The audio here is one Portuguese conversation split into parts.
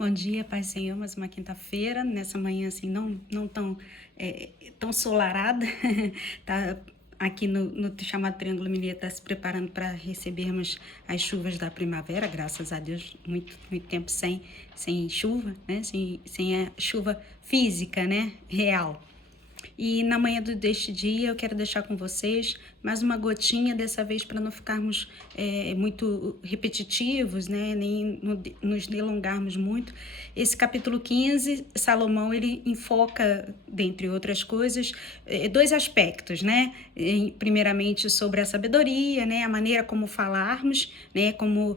Bom dia, Pai Senhor, mais uma quinta-feira, nessa manhã assim, não tão, tão solarada, tá aqui no chamado Triângulo Mineiro, está se preparando para recebermos as chuvas da primavera, graças a Deus, muito tempo sem chuva, né, sem a chuva física, né, real. E na manhã deste dia eu quero deixar com vocês mais uma gotinha, dessa vez para não ficarmos muito repetitivos, né? Nem nos delongarmos muito. Esse capítulo 15, Salomão, ele enfoca, dentre outras coisas, dois aspectos, né? Primeiramente sobre a sabedoria, né? A maneira como falarmos, né? Como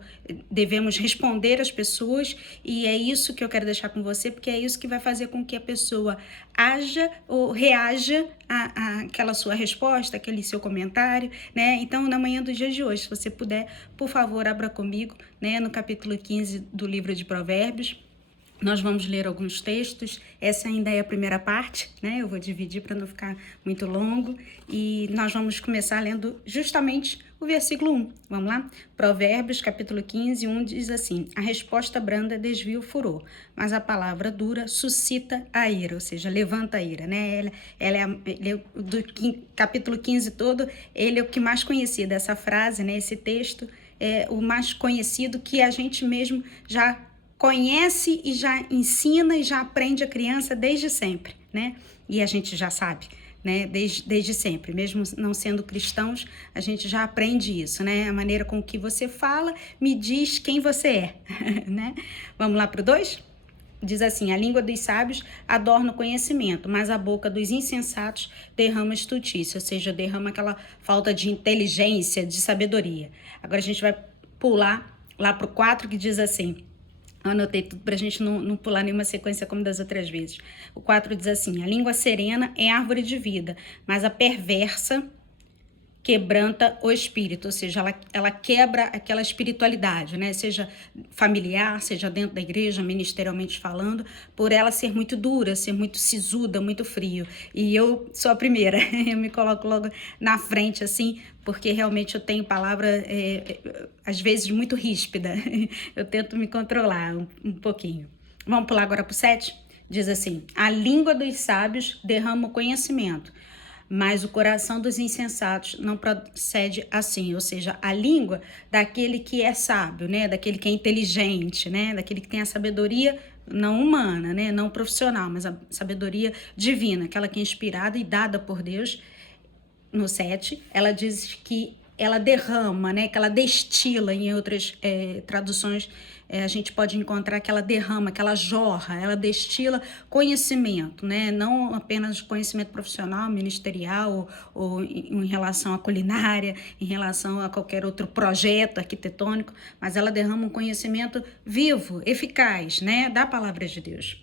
devemos responder às pessoas, e é isso que eu quero deixar com você, porque é isso que vai fazer com que a pessoa haja ou reaja àquela sua resposta, aquele seu comentário, né? Então, na manhã do dia de hoje, se você puder, por favor, abra comigo, né, no capítulo 15 do livro de Provérbios. Nós vamos ler alguns textos, essa ainda é a primeira parte, né? Eu vou dividir para não ficar muito longo, e nós vamos começar lendo justamente o versículo 1. Vamos lá? Provérbios, capítulo 15, 1 diz assim: a resposta branda desvia o furor, mas a palavra dura suscita a ira, ou seja, levanta a ira, né? Do capítulo 15 todo, ele é o que mais conhecia dessa frase, né? Esse texto é o mais conhecido, que a gente mesmo já conhece e já ensina e já aprende a criança desde sempre, né? E a gente já sabe, né? Desde sempre, mesmo não sendo cristãos, a gente já aprende isso, né? A maneira com que você fala me diz quem você é, né? Vamos lá para o 2? Diz assim: a língua dos sábios adorna o conhecimento, mas a boca dos insensatos derrama estultícia, ou seja, derrama aquela falta de inteligência, de sabedoria. Agora a gente vai pular lá para o 4, que diz assim. Eu anotei tudo para a gente não pular nenhuma sequência como das outras vezes. O 4 diz assim: a língua serena é árvore de vida, mas a perversa quebranta o espírito, ou seja, ela quebra aquela espiritualidade, né? Seja familiar, seja dentro da igreja, ministerialmente falando, por ela ser muito dura, ser muito sisuda, muito frio. E eu sou a primeira, eu me coloco logo na frente, assim, porque realmente eu tenho palavra, às vezes, muito ríspida. Eu tento me controlar um pouquinho. Vamos pular agora para o 7? Diz assim: a língua dos sábios derrama o conhecimento, mas o coração dos insensatos não procede assim, ou seja, a língua daquele que é sábio, né, daquele que é inteligente, né, daquele que tem a sabedoria não humana, né, não profissional, mas a sabedoria divina, aquela que é inspirada e dada por Deus. No 7, ela diz que ela derrama, né, que ela destila. Em outras traduções, a gente pode encontrar que ela derrama, que ela jorra, ela destila conhecimento, né, não apenas conhecimento profissional, ministerial, ou em relação à culinária, em relação a qualquer outro projeto arquitetônico, mas ela derrama um conhecimento vivo, eficaz, né, da palavra de Deus.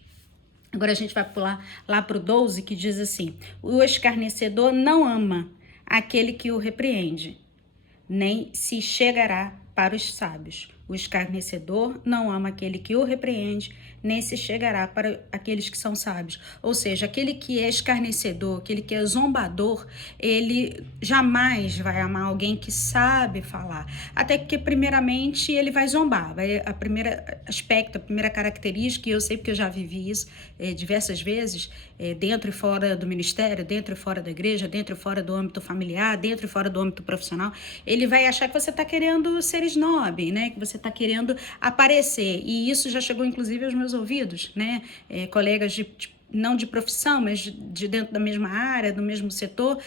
Agora a gente vai pular lá para o 12, que diz assim: o escarnecedor não ama aquele que o repreende, nem se chegará para os sábios. O escarnecedor não ama aquele que o repreende, nem se chegará para aqueles que são sábios. Ou seja, aquele que é escarnecedor, aquele que é zombador, ele jamais vai amar alguém que sabe falar. Até porque, primeiramente, ele vai zombar. A primeira aspecto, a primeira característica, e eu sei porque eu já vivi isso diversas vezes, dentro e fora do ministério, dentro e fora da igreja, dentro e fora do âmbito familiar, dentro e fora do âmbito profissional, ele vai achar que você está querendo ser snob, né? Que você está querendo aparecer. E isso já chegou, inclusive, aos meus ouvidos, né? Colegas não de profissão, mas de dentro da mesma área, do mesmo setor,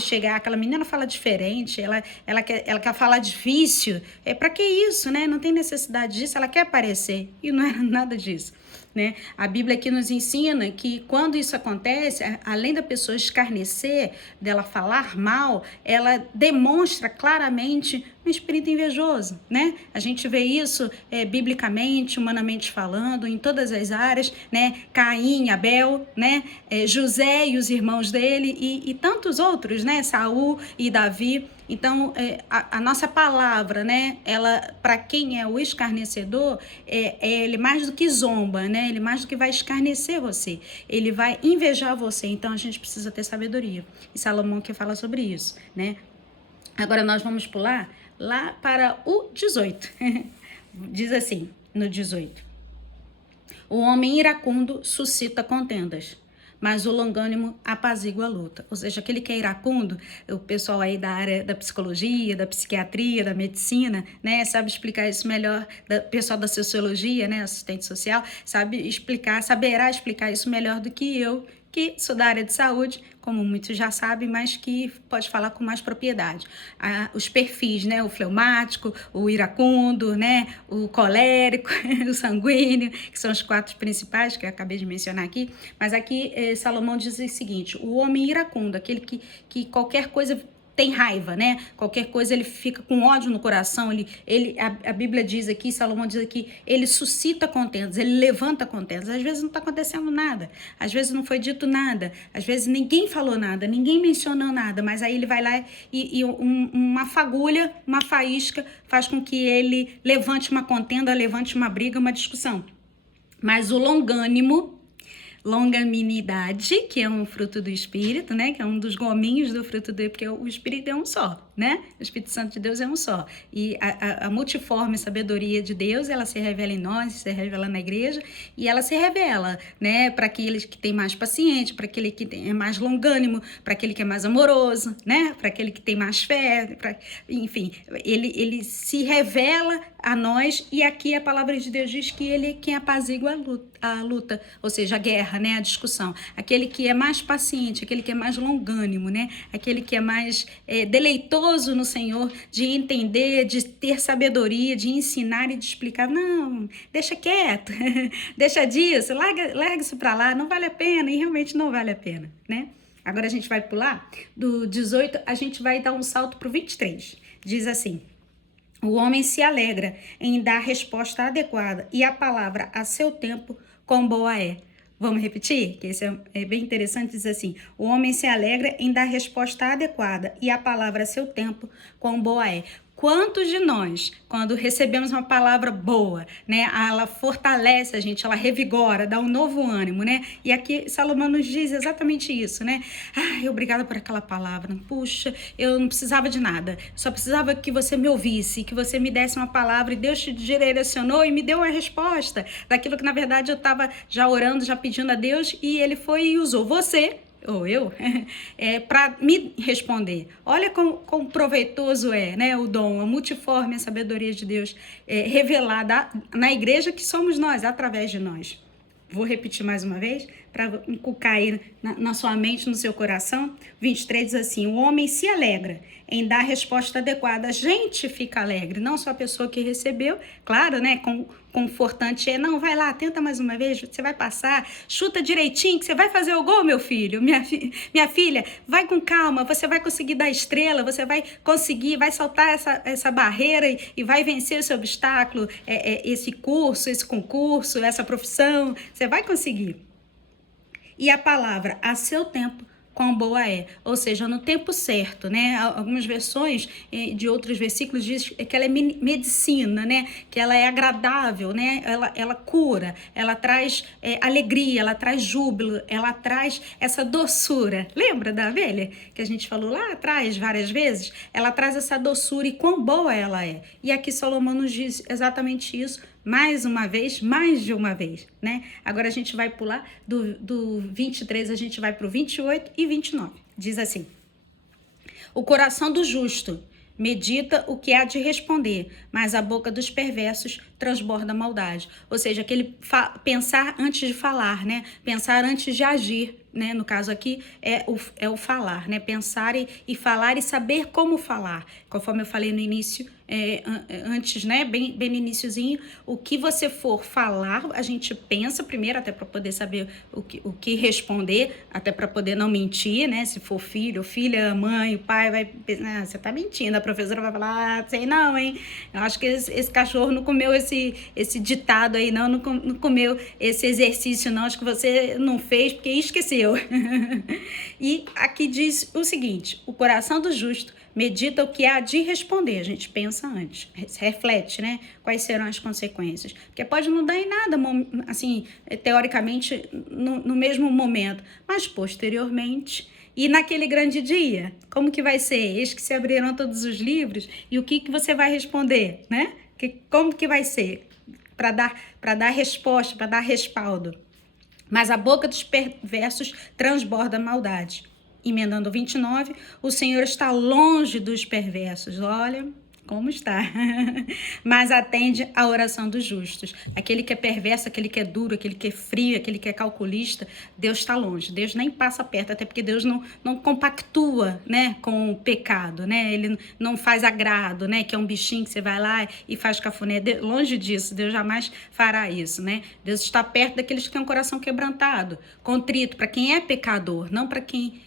chegar, aquela menina fala diferente, ela quer falar difícil. Para que isso, né? Não tem necessidade disso, ela quer aparecer. E não era nada disso. Né? A Bíblia aqui nos ensina que quando isso acontece, além da pessoa escarnecer, dela falar mal, ela demonstra claramente um espírito invejoso, né? A gente vê isso biblicamente, humanamente falando, em todas as áreas, né? Caim, Abel, né? José e os irmãos dele e tantos outros, né? Saul e Davi. Então, a nossa palavra, né, ela, para quem é o escarnecedor, ele mais do que zomba, né, ele mais do que vai escarnecer você, ele vai invejar você. Então, a gente precisa ter sabedoria. E Salomão que fala sobre isso, né. Agora, nós vamos pular lá para o 18. Diz assim, no 18: O homem iracundo suscita contendas, mas o longânimo apazigua a luta. Ou seja, aquele que é iracundo, o pessoal aí da área da psicologia, da psiquiatria, da medicina, né, sabe explicar isso melhor, o pessoal da sociologia, né, assistente social, saberá explicar isso melhor do que eu, que sou da área de saúde, como muitos já sabem, mas que pode falar com mais propriedade. Os perfis, né? O fleumático, o iracundo, né? O colérico, o sanguíneo, que são os 4 principais que eu acabei de mencionar aqui. Mas aqui Salomão diz o seguinte: o homem iracundo, aquele que qualquer coisa tem raiva, né? Qualquer coisa ele fica com ódio no coração, a Bíblia diz aqui, Salomão diz aqui, ele suscita contendas, ele levanta contendas. Às vezes não está acontecendo nada, às vezes não foi dito nada, às vezes ninguém falou nada, ninguém mencionou nada, mas aí ele vai lá e uma fagulha, uma faísca faz com que ele levante uma contenda, levante uma briga, uma discussão. Mas o longânimo, longanimidade, que é um fruto do Espírito, né? Que é um dos gominhos do fruto do... Porque o Espírito é um só, né? O Espírito Santo de Deus é um só. E a multiforme sabedoria de Deus, ela se revela em nós, se revela na igreja, e ela se revela, né? Para aqueles que tem mais paciente, para aquele que é mais longânimo, para aquele que é mais amoroso, né? Para aquele que tem mais fé, enfim, ele se revela a nós, e aqui a palavra de Deus diz que ele é quem apazigua a luta, ou seja, a guerra, né, a discussão. Aquele que é mais paciente, aquele que é mais longânimo, né, aquele que é mais deleitoso no Senhor, de entender, de ter sabedoria, de ensinar e de explicar. Não, deixa quieto, deixa disso, larga isso pra lá, não vale a pena, e realmente não vale a pena, né? Agora a gente vai pular, do 18, a gente vai dar um salto pro 23. Diz assim: o homem se alegra em dar resposta adequada, e a palavra a seu tempo, quão boa é. Vamos repetir? Que esse é bem interessante, diz assim: o homem se alegra em dar resposta adequada, e a palavra a seu tempo, quão boa é. Quantos de nós, quando recebemos uma palavra boa, né, ela fortalece a gente, ela revigora, dá um novo ânimo, né? E aqui Salomão nos diz exatamente isso, né? Ai, obrigada por aquela palavra. Puxa, eu não precisava de nada. Só precisava que você me ouvisse, que você me desse uma palavra, e Deus te direcionou e me deu uma resposta daquilo que, na verdade, eu estava já orando, já pedindo a Deus, e ele foi e usou você, ou eu, para me responder. Olha como proveitoso é, né, o dom, a multiforme, a sabedoria de Deus revelada na igreja, que somos nós, através de nós. Vou repetir mais uma vez, para inculcar aí na sua mente, no seu coração. 23 diz assim: o homem se alegra em dar a resposta adequada. A gente fica alegre, não só a pessoa que recebeu, claro, né, confortante não, vai lá, tenta mais uma vez, você vai passar, chuta direitinho que você vai fazer o gol, meu filho, minha filha, vai com calma, você vai conseguir dar estrela, você vai conseguir, vai saltar essa barreira e vai vencer esse obstáculo, esse curso, esse concurso, essa profissão, você vai conseguir. E a palavra a seu tempo, quão boa é, ou seja, no tempo certo, né? Algumas versões de outros versículos diz que ela é medicina, né? Que ela é agradável, né? Ela cura, ela traz alegria, ela traz júbilo, ela traz essa doçura. Lembra da abelha que a gente falou lá atrás várias vezes? Ela traz essa doçura, e quão boa ela é. E aqui Salomão nos diz exatamente isso, mais uma vez, mais de uma vez, né? Agora a gente vai pular do 23, a gente vai para o 28 e 29. Diz assim: o coração do justo medita o que há de responder, mas a boca dos perversos transborda maldade. Ou seja, aquele pensar antes de falar, né? Pensar antes de agir, né? No caso aqui é o falar, né? Pensar e falar e saber como falar. Conforme eu falei no início, antes, né? Bem no iniciozinho, o que você for falar, a gente pensa primeiro, até para poder saber o que responder, até para poder não mentir, né? Se for filho ou filha, mãe, o pai vai pensar, você tá mentindo, a professora vai falar, sei não, hein? Eu acho que esse cachorro não comeu esse ditado aí, não comeu esse exercício, não, acho que você não fez porque esqueceu. E aqui diz o seguinte: o coração do justo medita o que há de responder. A gente pensa antes, reflete, né? Quais serão as consequências. Porque pode não dar em nada, assim, teoricamente, no mesmo momento, mas posteriormente. E naquele grande dia, como que vai ser? Eis que se abrirão todos os livros, e o que você vai responder, né? Como que vai ser? para dar resposta, para dar respaldo. Mas a boca dos perversos transborda maldade. Emendando 29, o Senhor está longe dos perversos. Olha como está. Mas atende à oração dos justos. Aquele que é perverso, aquele que é duro, aquele que é frio, aquele que é calculista, Deus está longe. Deus nem passa perto, até porque Deus não compactua, né, com o pecado, né? Ele não faz agrado, né? Que é um bichinho que você vai lá e faz cafuné. Longe disso, Deus jamais fará isso, né? Deus está perto daqueles que têm um coração quebrantado, contrito, para quem é pecador, não para quem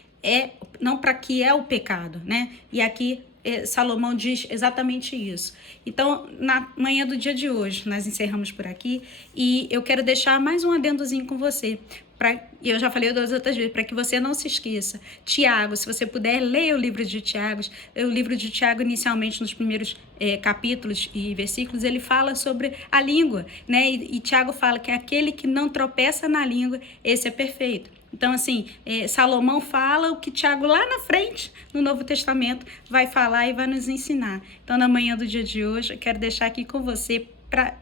não para que é o pecado, né? E aqui Salomão diz exatamente isso. Então, na manhã do dia de hoje, nós encerramos por aqui e eu quero deixar mais um adendozinho com você. E eu já falei das outras vezes, para que você não se esqueça. Tiago, se você puder, leia o livro de Tiago. O livro de Tiago, inicialmente, nos primeiros capítulos e versículos, ele fala sobre a língua, né? E Tiago fala que aquele que não tropeça na língua, esse é perfeito. Então, assim, Salomão fala o que Tiago lá na frente, no Novo Testamento, vai falar e vai nos ensinar. Então, na manhã do dia de hoje, eu quero deixar aqui com você,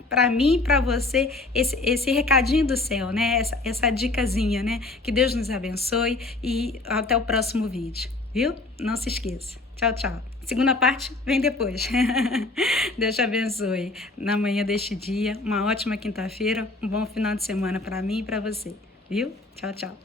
para mim e para você, esse recadinho do céu, né? Essa dicasinha, né? Que Deus nos abençoe e até o próximo vídeo, viu? Não se esqueça. Tchau, tchau. Segunda parte vem depois. Deus te abençoe. Na manhã deste dia, uma ótima quinta-feira, um bom final de semana para mim e para você, viu? Tchau, tchau.